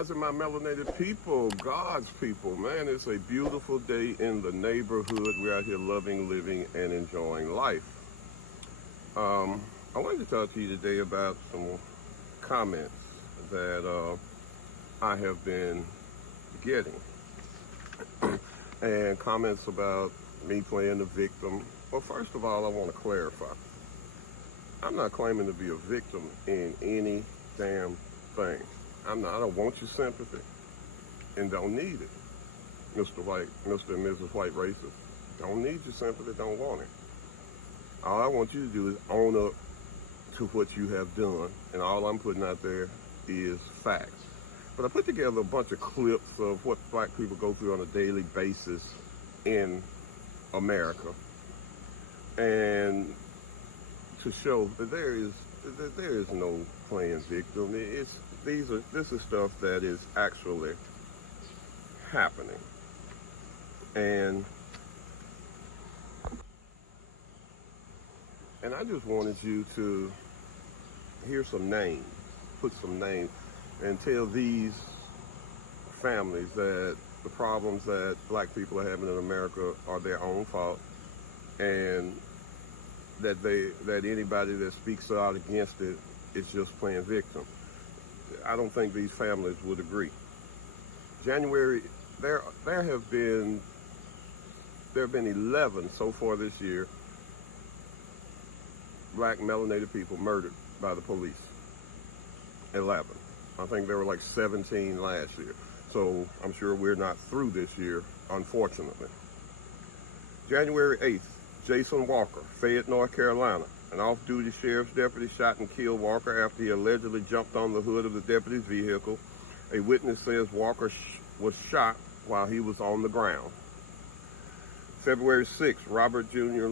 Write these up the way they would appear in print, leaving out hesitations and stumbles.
rising, my melanated people, God's people. Man, it's a beautiful day in the neighborhood. We're out here loving, living, and enjoying life. I wanted to talk to you today about some comments that I have been getting. And comments about me playing the victim. Well, first of all, I want to clarify. I'm not claiming to be a victim in any damn thing. I don't want your sympathy and don't need it. Mr. and Mrs. White racist. Don't need your sympathy, don't want it. All I want you to do is own up to what you have done, and all I'm putting out there is facts. But I put together a bunch of clips of what black people go through on a daily basis in America, and to show that there is no playing victim. This is stuff that is actually happening. And I just wanted you to hear some names, put some names, and tell these families that the problems that black people are having in America are their own fault, and that anybody that speaks out against it is just playing victim. I don't think these families would agree. January, there have been 11 so far this year black melanated people murdered by the police. 11. I think there were like 17 last year. So I'm sure we're not through this year, unfortunately. January 8th, Jason Walker, Fayette, North Carolina. An off-duty sheriff's deputy shot and killed Walker after he allegedly jumped on the hood of the deputy's vehicle. A witness says Walker was shot while he was on the ground. February 6th, Robert Jr.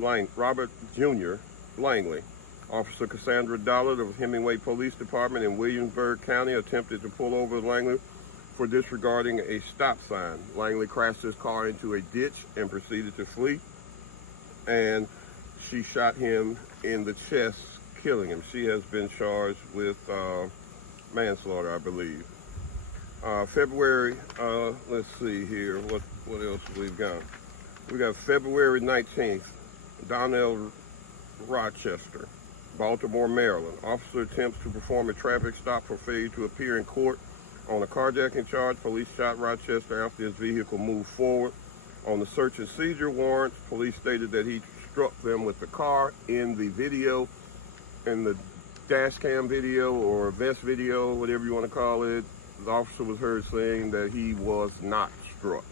Langley. Officer Cassandra Dollard of Hemingway Police Department in Williamsburg County attempted to pull over Langley for disregarding a stop sign. Langley crashed his car into a ditch and proceeded to flee, and she shot him in the chest, killing him. She has been charged with manslaughter, I believe. February, let's see here, what else we've got? We got February 19th, Donnell Rochester, Baltimore, Maryland. Officer attempts to perform a traffic stop for failure to appear in court on a carjacking charge. Police shot Rochester after his vehicle moved forward. On the search and seizure warrant, police stated that he struck them with the car. In the video, in the dash cam video or vest video, whatever you want to call it, the officer was heard saying that he was not struck.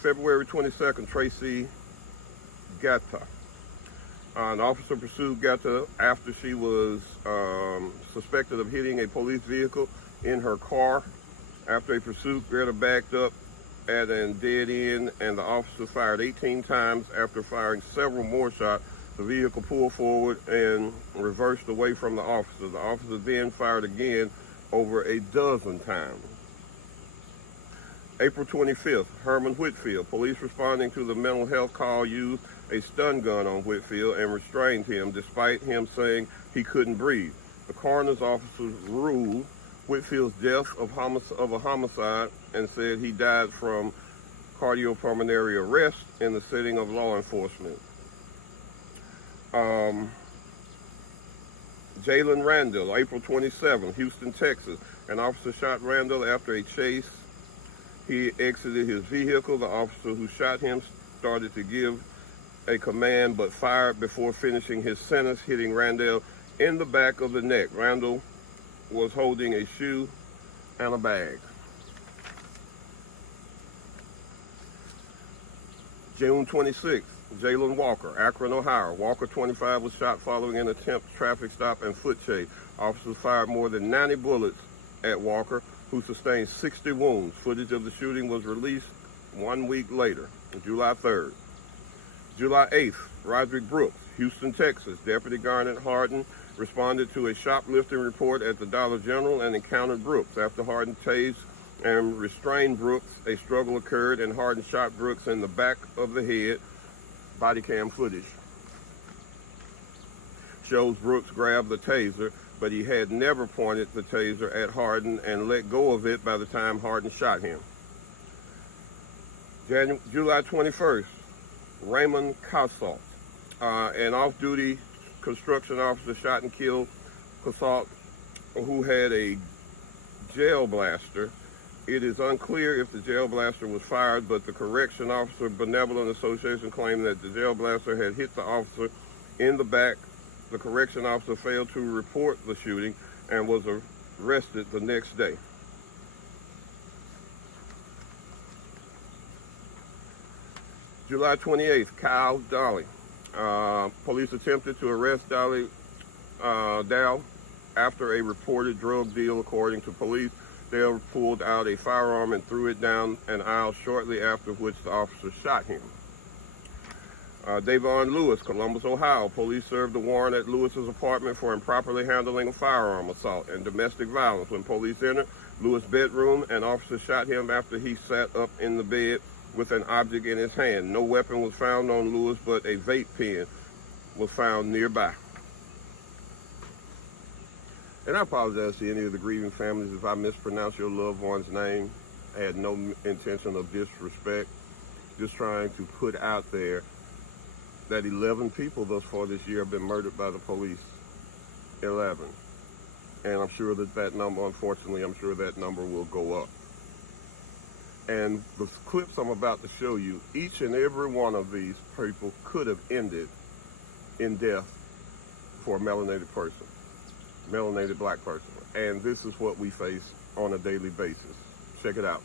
February 22nd, Tracy Gatta. An officer pursued Gatta after she was suspected of hitting a police vehicle in her car. After a pursuit, Gatta backed up at a dead end, and the officer fired 18 times. After firing several more shots, the vehicle pulled forward and reversed away from the officer. The officer then fired again over a dozen times. April 25th, Herman Whitfield. Police responding to the mental health call used a stun gun on Whitfield and restrained him despite him saying he couldn't breathe. The coroner's officers ruled Whitfield's death of a homicide and said he died from cardiopulmonary arrest in the setting of law enforcement. Jalen Randall, April 27th, Houston, Texas. An officer shot Randall after a chase. He exited his vehicle. The officer who shot him started to give a command but fired before finishing his sentence, hitting Randall in the back of the neck. Randall was holding a shoe and a bag. June 26th, Jalen Walker, Akron, Ohio. Walker, 25, was shot following an attempted traffic stop and foot chase. Officers fired more than 90 bullets at Walker, who sustained 60 wounds. Footage of the shooting was released 1 week later, July 3rd. July 8th, Roderick Brooks, Houston, Texas. Deputy Garnet Harden responded to a shoplifting report at the Dollar General and encountered Brooks. After Harden tased and restrained Brooks, a struggle occurred and Harden shot Brooks in the back of the head. Body cam footage shows Brooks grabbed the taser but he had never pointed the taser at Harden and let go of it by the time Harden shot him. July 21st, Raymond Casalt, an off-duty construction officer, shot and killed Casalt, who had a gel blaster. It is unclear if the gel blaster was fired, but the Correction Officer Benevolent Association claimed that the gel blaster had hit the officer in the back. The correction officer failed to report the shooting and was arrested the next day. July 28th, Kyle Dolly. Police attempted to arrest Dow after a reported drug deal. According to police, Dale pulled out a firearm and threw it down an aisle, shortly after which the officer shot him. Davon Lewis, Columbus, Ohio. Police served a warrant at Lewis's apartment for improperly handling a firearm assault and domestic violence. When police entered Lewis' bedroom, an officer shot him after he sat up in the bed with an object in his hand. No weapon was found on Lewis, but a vape pen was found nearby. And I apologize to any of the grieving families if I mispronounce your loved one's name. I had no intention of disrespect. Just trying to put out there that 11 people thus far this year have been murdered by the police. 11. And I'm sure that number, unfortunately, I'm sure that number will go up. And the clips I'm about to show you, each and every one of these people could have ended in death for a melanated person, melanated black person. And this is what we face on a daily basis. Check it out.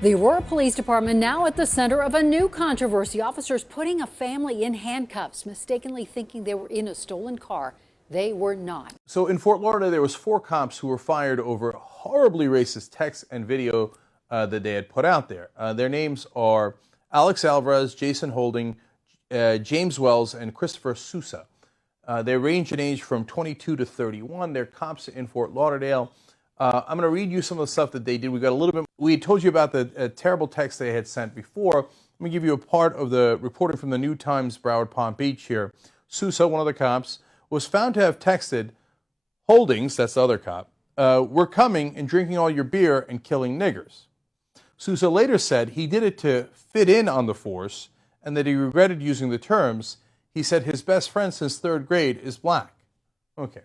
The Aurora Police Department now at the center of a new controversy. Officers putting a family in handcuffs, mistakenly thinking they were in a stolen car. They were not. So in Fort Lauderdale, there was 4 cops who were fired over horribly racist text and video that they had put out there. Their names are Alex Alvarez, Jason Holding, James Wells, and Christopher Sousa. They range in age from 22 to 31. They're cops in Fort Lauderdale. I'm going to read you some of the stuff that they did. We got a little bit. We told you about the terrible text they had sent before. Let me give you a part of the reporting from the New Times, Broward Palm Beach here. Sousa, one of the cops, was found to have texted Holdings, that's the other cop, "We're coming and drinking all your beer and killing niggers." Sousa later said he did it to fit in on the force and that he regretted using the terms. He said his best friend since 3rd grade is black. Okay.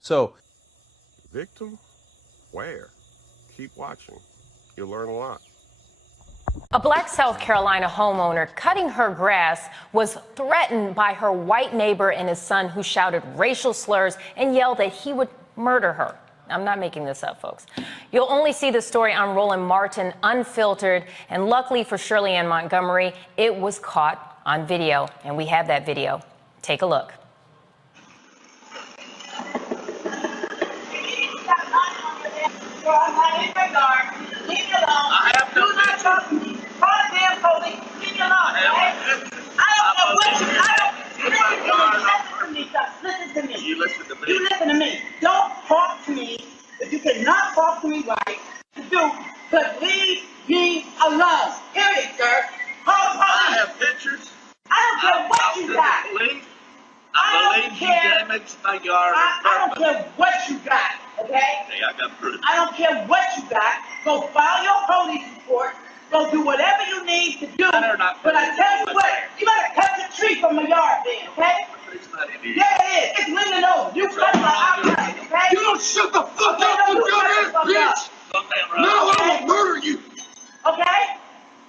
So. Victim? Where? Keep watching. You'll learn a lot. A black South Carolina homeowner cutting her grass was threatened by her white neighbor and his son, who shouted racial slurs and yelled that he would murder her. I'm not making this up, folks. You'll only see the story on Roland Martin unfiltered, and luckily for Shirley Ann Montgomery, it was caught on video, and we have that video. Take a look. Leave me alone. I have no not talk to me. Call the damn police. Leave me alone. Okay? I don't know what you. Listen to me, son. Listen to me. You listen to me. You listen to me. Don't talk to me if you cannot talk to me right. But leave me alone. Period, sir. Call the police. I have pictures. I don't care what you got. I believe you damaged my yard. I don't care what you got. Okay? Hey, I got proof. I don't care what you got. Go file your police report. Go do whatever you need to do. But I tell you what, you better cut the tree from my yard then, okay? It's not in here. Yeah, it is. It's leaning over. You cut my outside, okay? You don't shut the fuck up, you dumbass bitch! No, I will murder you! Okay?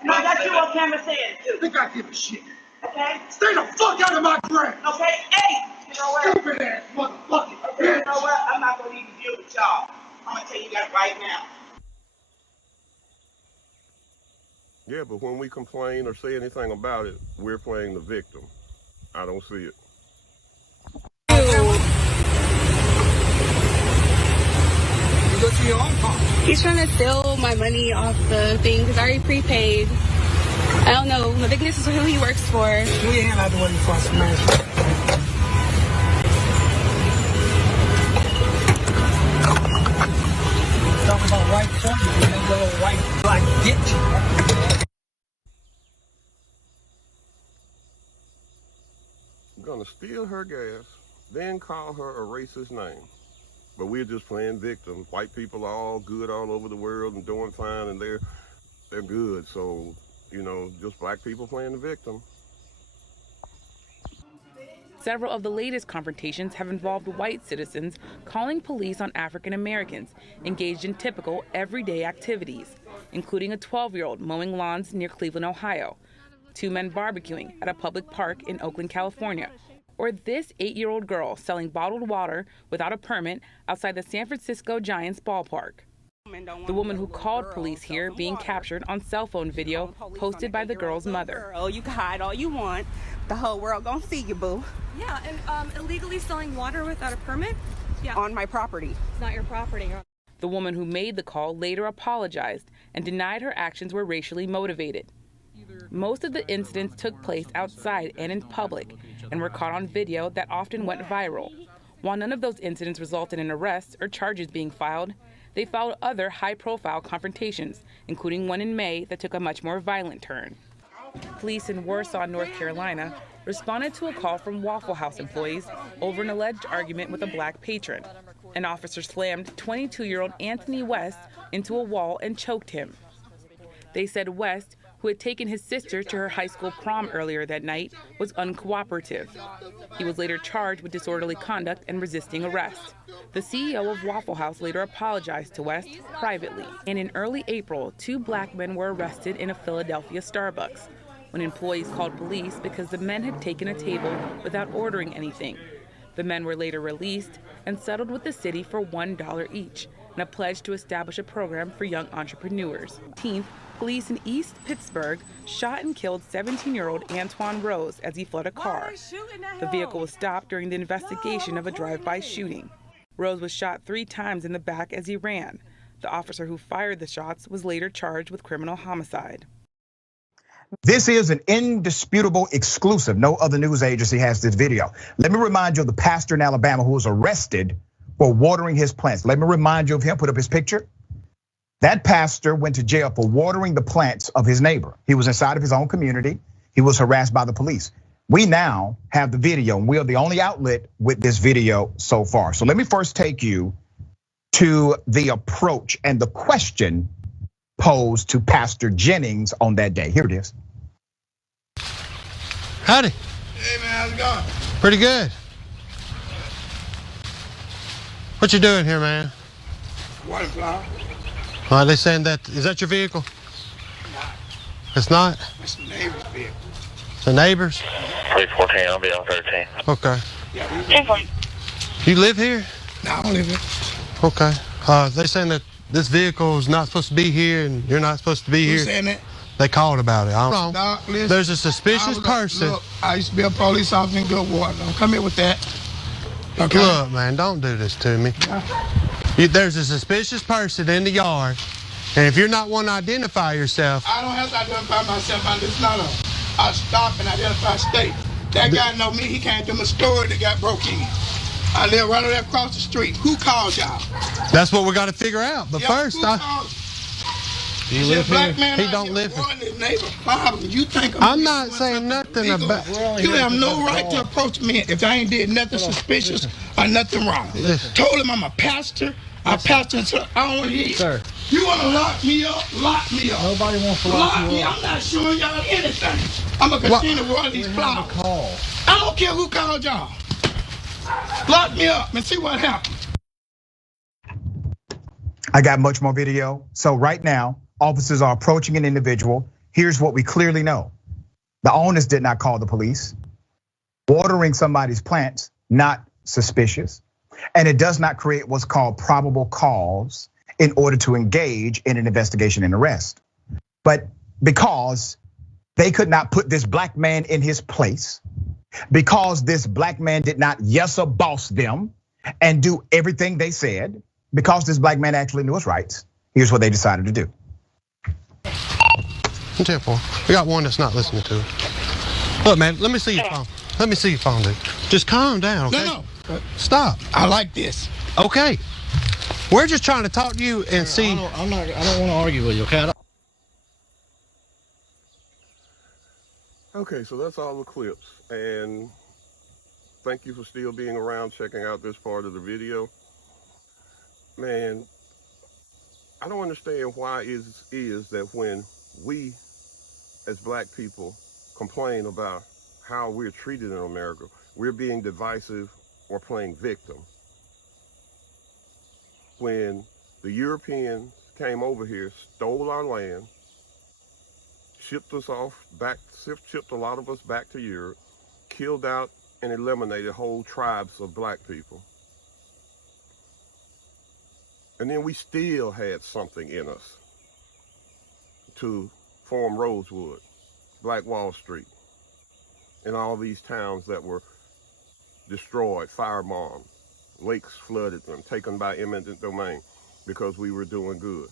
And I got you on camera saying it too. Think I give a shit. Okay? Stay the fuck out of my grass! Okay? Hey! You know what? Stupid ass motherfucking Okay, bitch! you know what? I'm not gonna even deal with y'all. I'm gonna tell you that right now. Yeah, but when we complain or say anything about it, we're playing the victim. I don't see it. You go to your own car. He's trying to steal my money off the thing because I already prepaid. I don't know. I think this is who he works for. We ain't out the way for some man. Talking about white soldiers and that little white black bitch. I'm gonna steal her gas then call her a racist name. But we're just playing victim. White people are all good all over the world and doing fine, and they're good. So, you know, just black people playing the victim. Several of the latest confrontations have involved white citizens calling police on African Americans engaged in typical everyday activities, including a 12-year-old mowing lawns near Cleveland, Ohio, 2 men barbecuing at a public park in Oakland, California, or this 8-year-old girl selling bottled water without a permit outside the San Francisco Giants ballpark. The woman who called police here being captured on cell phone video posted by the girl's mother. Girl, you can hide all you want. The whole world gonna see you, boo. Yeah, and illegally selling water without a permit? Yeah. On my property. It's not your property. The woman who made the call later apologized and denied her actions were racially motivated. Most of the incidents took place outside and in public and were caught on video that often went viral. While none of those incidents resulted in arrests or charges being filed, they followed other high-profile confrontations, including one in May that took a much more violent turn. Police in Warsaw, North Carolina, responded to a call from Waffle House employees over an alleged argument with a black patron. An officer slammed 22-year-old Anthony West into a wall and choked him. They said West, who had taken his sister to her high school prom earlier that night, was uncooperative. He was later charged with disorderly conduct and resisting arrest. The CEO of Waffle House later apologized to West privately. And in early April, 2 black men were arrested in a Philadelphia Starbucks when employees called police because the men had taken a table without ordering anything. The men were later released and settled with the city for $1 each and a pledge to establish a program for young entrepreneurs. Police in East Pittsburgh shot and killed 17-year-old Antoine Rose as he fled a car. The vehicle was stopped during the investigation of a drive-by shooting. Rose was shot 3 times in the back as he ran. The officer who fired the shots was later charged with criminal homicide. This is an indisputable exclusive. No other news agency has this video. Let me remind you of the pastor in Alabama who was arrested for watering his plants. Let me remind you of him. Put up his picture. That pastor went to jail for watering the plants of his neighbor. He was inside of his own community. He was harassed by the police. We now have the video, and we are the only outlet with this video so far. So let me first take you to the approach and the question posed to Pastor Jennings on that day. Here it is. Howdy. Hey man, how's it going? Pretty good. What you doing here, man? Water flower. Are they saying that, is that your vehicle? It's not? It's the neighbor's vehicle. The neighbor's? 314, I'll be on 13. Okay. Yeah, you live here? No, I don't live here. Okay. They saying that this vehicle is not supposed to be here and you're not supposed to be here. Who's saying that? They called about it. I don't know. Dog, listen, there's a suspicious person. Look, I used to be a police officer in Goodwater. Don't come here with that. Okay? Look, man, don't do this to me. There's a suspicious person in the yard, and if you're not one to identify yourself. I don't have to identify myself. I'm just not a. I stop and identify state. That guy know me. He came to my store that got broke in. I live right over there across the street. Who called y'all? That's what we got to figure out. But first, you live here? He don't live here. You think I'm not saying nothing about. You have no right to approach me if I ain't did nothing suspicious or nothing wrong. Told him I'm a pastor. I pastor, so I don't want to hear you. Sir. You want to lock me up? Lock me up. Nobody wants to lock you up. I'm not showing y'all anything. I'm going to continue to run these flowers. I don't care who called y'all. Lock me up and see what happens. I got much more video. So right now, officers are approaching an individual. Here's what we clearly know. The owners did not call the police. Watering somebody's plants, not suspicious. And it does not create what's called probable cause in order to engage in an investigation and arrest. But because they could not put this black man in his place, because this black man did not yes or boss them and do everything they said, because this black man actually knew his rights, here's what they decided to do. We got one that's not listening to it. Look, man, let me see your phone. Let me see your phone, dude. Just calm down, okay? No. Stop. I like this. Okay. We're just trying to talk to you and see. I don't want to argue with you, okay? Okay, so that's all the clips. And thank you for still being around, checking out this part of the video. Man, I don't understand why it is that when we as black people complain about how we're treated in America, we're being divisive or playing victim. When the Europeans came over here, stole our land, shipped us off back, shipped a lot of us back to Europe, killed out and eliminated whole tribes of black people. And then we still had something in us to form Rosewood, Black Wall Street, and all these towns that were destroyed, firebombed, lakes flooded them, taken by eminent domain because we were doing good.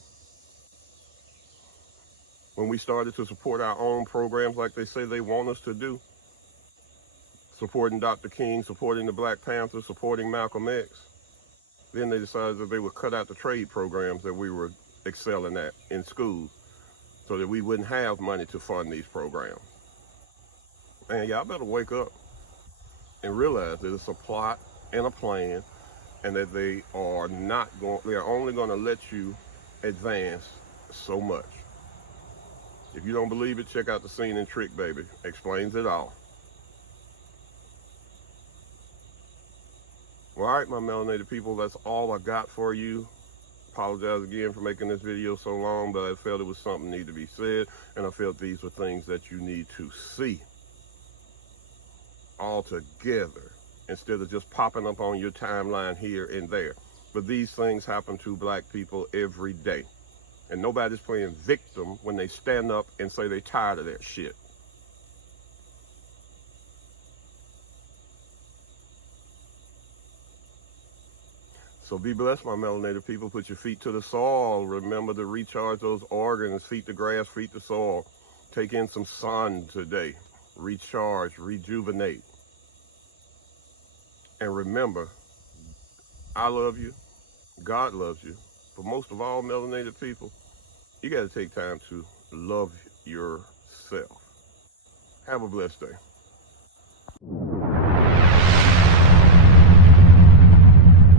When we started to support our own programs like they say they want us to do, supporting Dr. King, supporting the Black Panthers, supporting Malcolm X, then they decided that they would cut out the trade programs that we were excelling at in schools so that we wouldn't have money to fund these programs. Man, y'all better wake up and realize that it's a plot and a plan, and that they are only going to let you advance so much. If you don't believe it, check out the scene in Trick Baby. Explains it all. Well, all right, my melanated people, that's all I got for you. Apologize again for making this video so long, but I felt it was something that needed to be said, and I felt these were things that you need to see all together instead of just popping up on your timeline here and there. But these things happen to black people every day, and nobody's playing victim when they stand up and say they're tired of that shit. So be blessed, my melanated people. Put your feet to the soil. Remember to recharge those organs. Feet to grass, feet to soil. Take in some sun today. Recharge, rejuvenate. And remember, I love you. God loves you. But most of all, melanated people, you got to take time to love yourself. Have a blessed day.